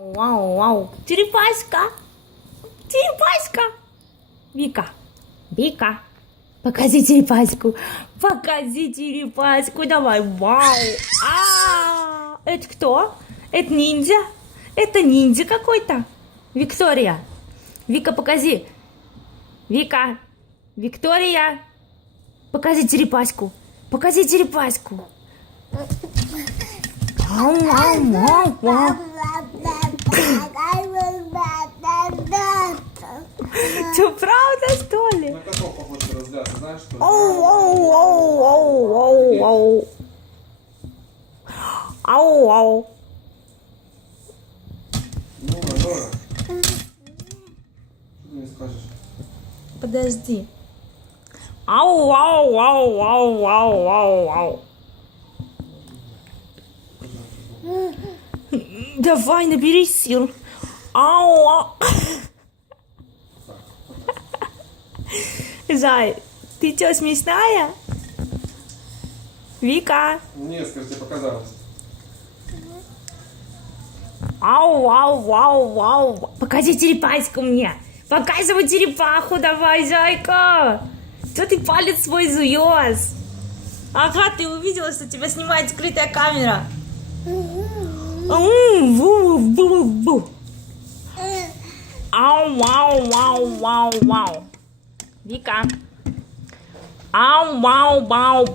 Вау, вау. Черепашка. Черепашка. Вика. Вика. Покажи черепашку. Покажи черепашку. Давай. Вау. Это кто? Это ниндзя? Это ниндзя какой-то. Виктория. Вика, покажи. Вика. Виктория. Покажи черепашку. Покажи черепашку. Вау, вау, вау, вау. Что, правда, что ли? На котов похоже разляться, знаешь, что? Оу, оу, оу, оу, оу, оу. Ау, ау. Нора, Нора. Что ты мне скажешь? Подожди. Ау, ау, ау, ау, ау, ау, ау. Давай, наберись сил. Ау, ау. Зай, ты что, смешная? Вика. Нет, скажи, тебе показалось. Ау, ау, ау, ау. Покажи черепашку мне. Показывай черепаху давай, зайка. Что ты палец свой зуёшь? Ага, ты увидела, что тебя снимает скрытая камера. Ау, вау, вау, вау, вау. Вика. Ау, вау, вау, вау.